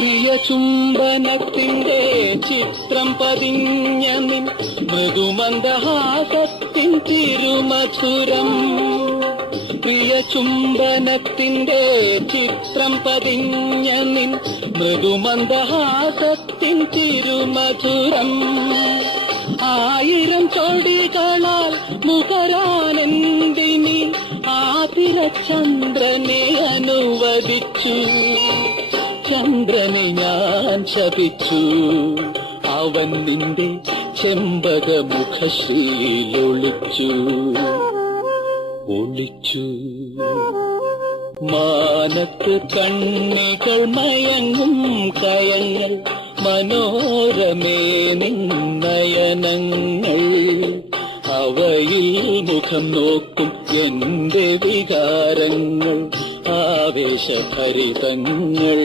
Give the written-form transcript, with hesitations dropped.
പ്രിയ ചുംബനത്തിന്റെ ചിത്രം പതിഞ്ഞ നിൻ മൃദുമന്ദഹാസത്തിൻ തിരുമധുരം. പ്രിയ ചുംബനത്തിന്റെ ചിത്രം പതിഞ്ഞ നിൻ മൃദുമന്ദഹാസത്തിൻ തിരുമധുരം. ആയിരം കൊടികളാൽ മുഖരാനന്ദിനി ആതിരചന്ദ്രനെ അനുവദിച്ചു. ചന്ദ്രനെ ഞാൻ ശപിച്ചു, അവൻ നിന്റെ ചെമ്പകമുഖശ്രീയിലൊളിച്ചു. മാനത്ത് കണ്ണികൾ മയങ്ങും കയങ്ങൾ, മനോരമേ നിന്നയനങ്ങൾ. അവയിൽ മുഖം നോക്കും എന്റെ വികാരങ്ങൾ, ആവേശഭരിതങ്ങൾ.